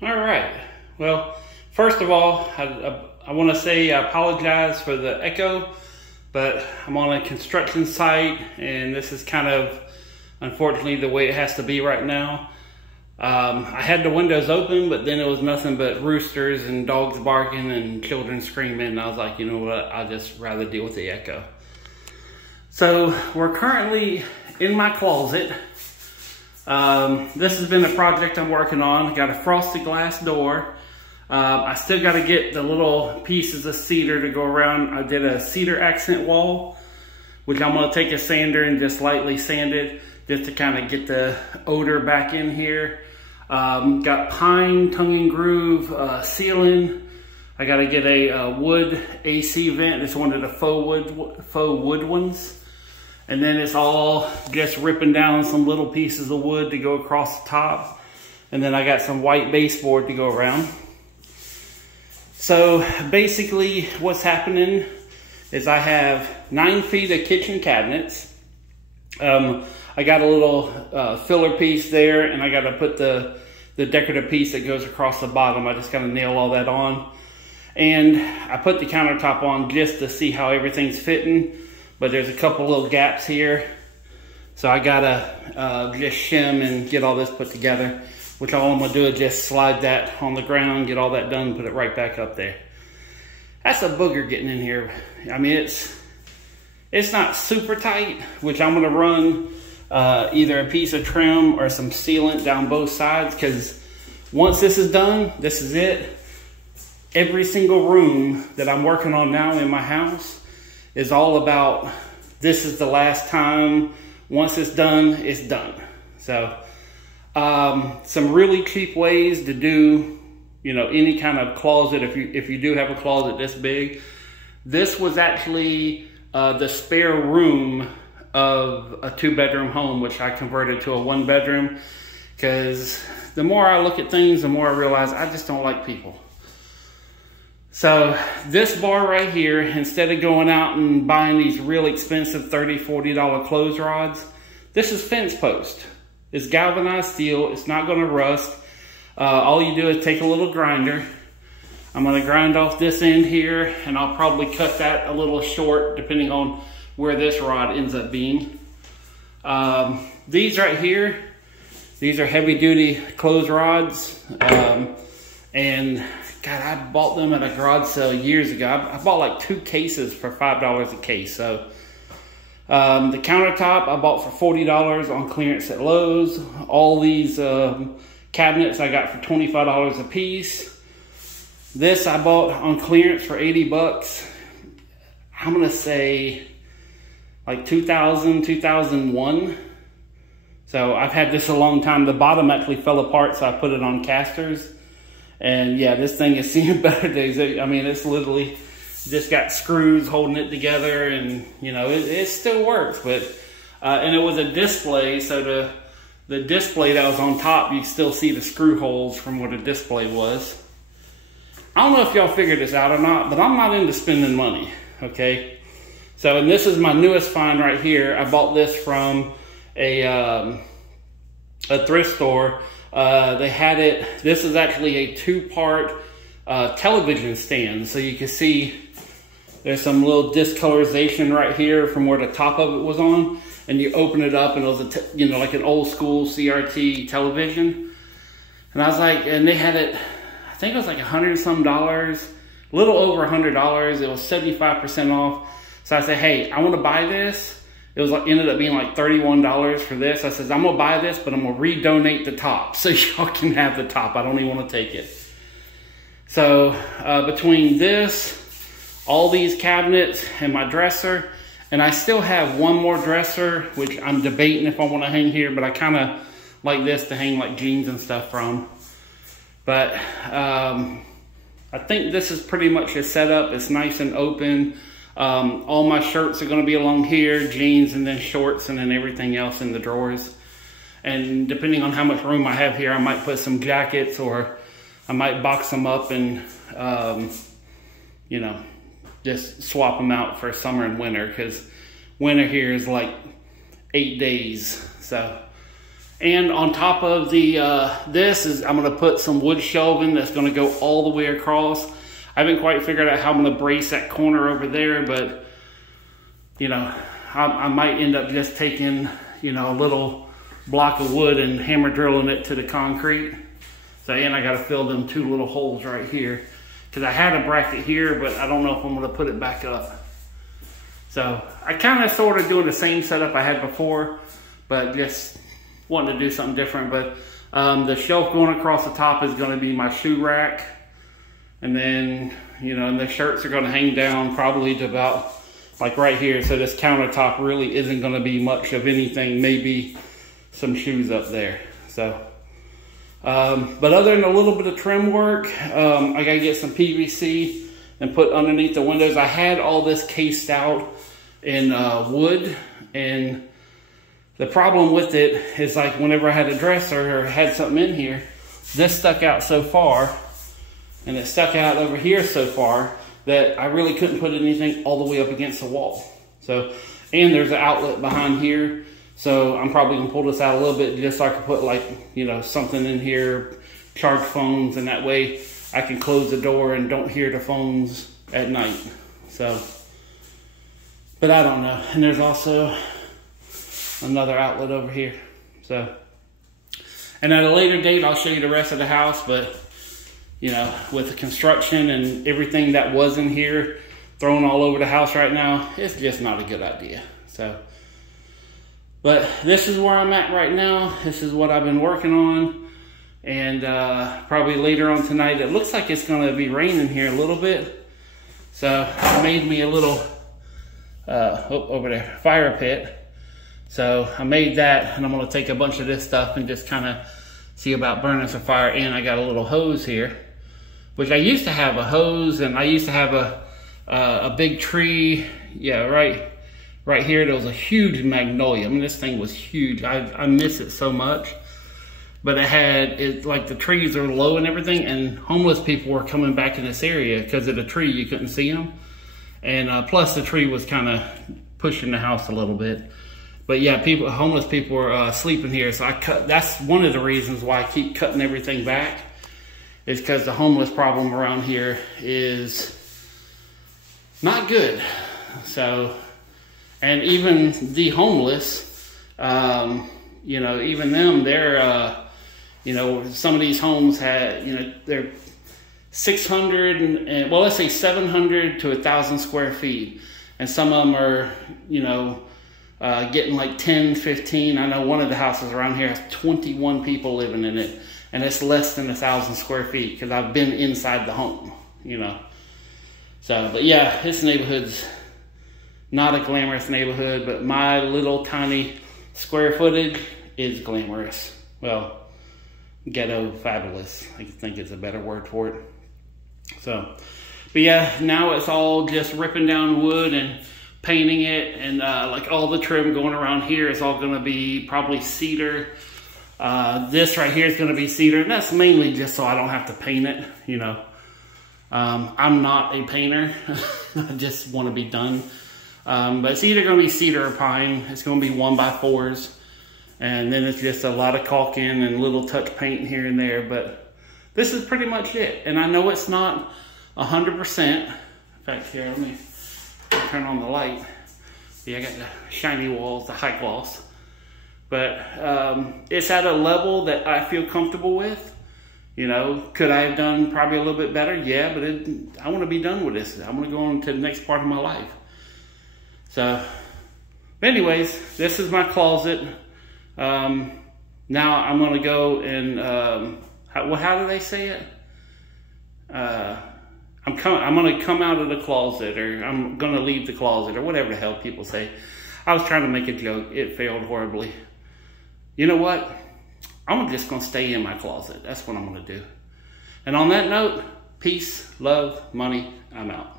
All right. Well, first of all, I want to say I apologize for the echo, but I'm on a construction site, and this is kind of, unfortunately, the way it has to be right now. I had the windows open, but then it was nothing but roosters and dogs barking and children screaming. And I was like, you know what? I'd just rather deal with the echo. So we're currently in my closet. This has been a project I'm working on. I got a frosted glass door. I still got to get the little pieces of cedar to go around. I did a cedar accent wall, which I'm going to take a sander and just lightly sand it just to kind of get the odor back in here. Got pine, tongue and groove ceiling. I got to get a wood AC vent. It's one of the faux wood ones. And then it's all just ripping down some little pieces of wood to go across the top. And then I got some white baseboard to go around. So basically what's happening is I have 9 feet of kitchen cabinets. I got a little filler piece there, and I got to put the decorative piece that goes across the bottom. I just got to nail all that on. And I put the countertop on just to see how everything's fitting. But there's a couple little gaps here. So I gotta just shim and get all this put together, which all I'm gonna do is just slide that on the ground, get all that done, put it right back up there. That's a booger getting in here. I mean, it's not super tight, which I'm gonna run either a piece of trim or some sealant down both sides, because once this is done, this is it. Every single room that I'm working on now in my house is all about, this is the last time. Once it's done, it's done. So some really cheap ways to do, you know, any kind of closet, if you do have a closet this big. This was actually the spare room of a 2-bedroom home, which I converted to a 1-bedroom, because the more I look at things, the more I realize I just don't like people. So this bar right here, instead of going out and buying these real expensive $30, $40 clothes rods, this is fence post. It's galvanized steel. It's not going to rust. All you do is take a little grinder. I'm going to grind off this end here, and I'll probably cut that a little short depending on where this rod ends up being. These right here, these are heavy duty clothes rods. And God, I bought them at a garage sale years ago. I bought like 2 cases for $5 a case. So the countertop I bought for $40 on clearance at Lowe's. All these cabinets I got for $25 a piece. This I bought on clearance for 80 bucks. I'm gonna say like 2000, 2001. So I've had this a long time. The bottom actually fell apart, so I put it on casters. And yeah, this thing is seeing better days. I mean, it's literally just got screws holding it together, and you know, it still works. But and it was a display, so the display that was on top, you still see the screw holes from what a display was. I don't know if y'all figured this out or not, but I'm not into spending money. Okay, so and this is my newest find right here. I bought this from a thrift store. They had it, this is actually a 2-part television stand. So you can see there's some little discolorization right here from where the top of it was on. And you open it up and it was, you know, like an old school CRT television. And I was like, and they had it, I think it was like $100 and some, a little over $100. It was 75% off. So I said, hey, I want to buy this. It was like, ended up being like $31 for this. I said, I'm gonna buy this, but I'm gonna redonate the top so y'all can have the top. I don't even want to take it. So between this, all these cabinets, and my dresser, and I still have one more dresser, which I'm debating if I want to hang here, but I kind of like this to hang like jeans and stuff from. But I think this is pretty much a setup. It's nice and open. All my shirts are going to be along here, jeans, and then shorts, and then everything else in the drawers. And depending on how much room I have here, I might put some jackets, or I might box them up and, you know, just swap them out for summer and winter, because winter here is like 8 days. So And on top of the I'm going to put some wood shelving that's going to go all the way across. I haven't quite figured out how I'm going to brace that corner over there, but you know, I might end up just taking, you know, a little block of wood and hammer drilling it to the concrete. So, and I got to fill them 2 little holes right here, because I had a bracket here, but I don't know if I'm going to put it back up. So I kind of sort of doing the same setup I had before, but just wanting to do something different. But the shelf going across the top is going to be my shoe rack. And then, you know, and the shirts are going to hang down probably to about like right here. So this countertop really isn't going to be much of anything, maybe some shoes up there. So, but other than a little bit of trim work, I got to get some PVC and put underneath the windows. I had all this cased out in wood, and the problem with it is, like, whenever I had a dresser or had something in here, this stuck out so far, and it stuck out over here so far that I really couldn't put anything all the way up against the wall. So, and there's an outlet behind here, so I'm probably gonna pull this out a little bit just so I can put, like, you know, something in here, charge phones, and that way I can close the door and don't hear the phones at night. So, but I don't know. And there's also another outlet over here. So, and at a later date, I'll show you the rest of the house, but you know, with the construction and everything that was in here thrown all over the house right now, it's just not a good idea. So, but this is where I'm at right now. This is what I've been working on. And probably later on tonight, it looks like it's gonna be raining here a little bit. So I made me a little, over there, fire pit. So I made that, and I'm gonna take a bunch of this stuff and just kind of see about burning some fire. And I got a little hose here, which I used to have a hose, and I used to have a big tree. Yeah, right here, there was a huge magnolia. I mean, this thing was huge. I miss it so much. But it like the trees are low and everything, and homeless people were coming back in this area because of the tree. You couldn't see them. And plus the tree was kind of pushing the house a little bit. But yeah, homeless people were sleeping here. So that's one of the reasons why I keep cutting everything back, is because the homeless problem around here is not good. So, and even the homeless, you know, even them, they're, you know, some of these homes had, you know, they're 600 and well, let's say 700 to 1,000 square feet. And some of them are, you know, getting like 10, 15. I know one of the houses around here has 21 people living in it, and it's less than 1,000 square feet because I've been inside the home, you know. So, but yeah, this neighborhood's not a glamorous neighborhood, but my little tiny square footage is glamorous. Well, ghetto fabulous, I think is a better word for it. So, but yeah, now it's all just ripping down wood and painting it, and like all the trim going around here is all going to be probably cedar. This right here is going to be cedar, and that's mainly just so I don't have to paint it, you know. I'm not a painter. I just want to be done. But it's either going to be cedar or pine. It's going to be 1x4s. And then it's just a lot of caulking and little touch paint here and there. But this is pretty much it. And I know it's not 100%. In fact, here, let me turn on the light. Yeah, I got the shiny walls, the high gloss. But it's at a level that I feel comfortable with. You know, could I have done probably a little bit better? Yeah, but I want to be done with this. I want to go on to the next part of my life. So, anyways, this is my closet. Now I'm going to go and, how do they say it? I'm going to come out of the closet, or I'm going to leave the closet, or whatever the hell people say. I was trying to make a joke. It failed horribly. You know what? I'm just going to stay in my closet. That's what I'm going to do. And on that note, peace, love, money. I'm out.